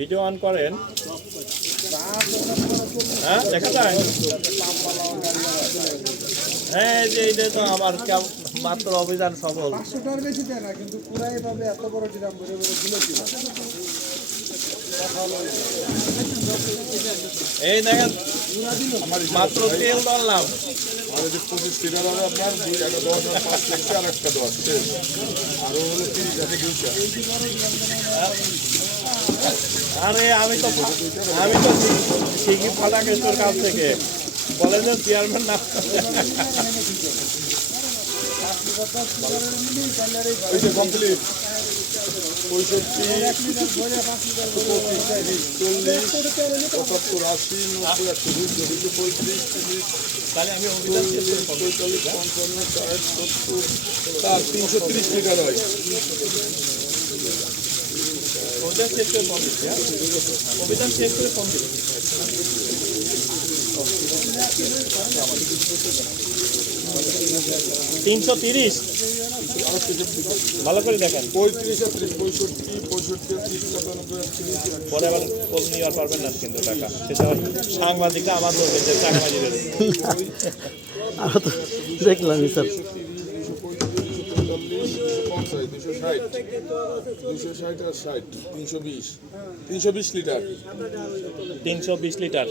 Video on করেন। হ্যাঁ দেখা যায়। হ্যাঁ যে এটা তো আমার মাত্র অভিযান সফল। 500 টাকার বেশি দেয় না, কিন্তু পুরাই ভাবে এত বড় ড্রাম ভরে ভরে ঝুলেছিল। এই দেখেন মাত্র তেল ধরলাম। আর এই যে 25 লিটার হবে আপনার 10,005 থেকে আর একটা 10 শেষ। আর হলো 30 আছে 200। আরে আমি তো শিখি ফাটাকেশ্বর কাছ থেকে বলে যে চেয়ারম্যান না। ওই যে কমপ্লিট 65 25 40 75 80 90 120 235 30 তাহলে আমি অভিযান শেষ করে 45 55 60 70 তার 330 লিটার হয়। অভিযান শেষ করে ফোন দিচ্ছি। অভিযান শেষ করে ফোন দিচ্ছি। 330 ভালো করে দেখেন। 35 30 65 65 30 97 পরে আবার খোঁজ নিয়ে পারবেন না কিন্তু টাকা সেটা সাংবাদিকরা আমার বলবে যে চাকমাজিদের আরো তো দেখলামই স্যার। 260 আর 60 320 লিটার 320 লিটার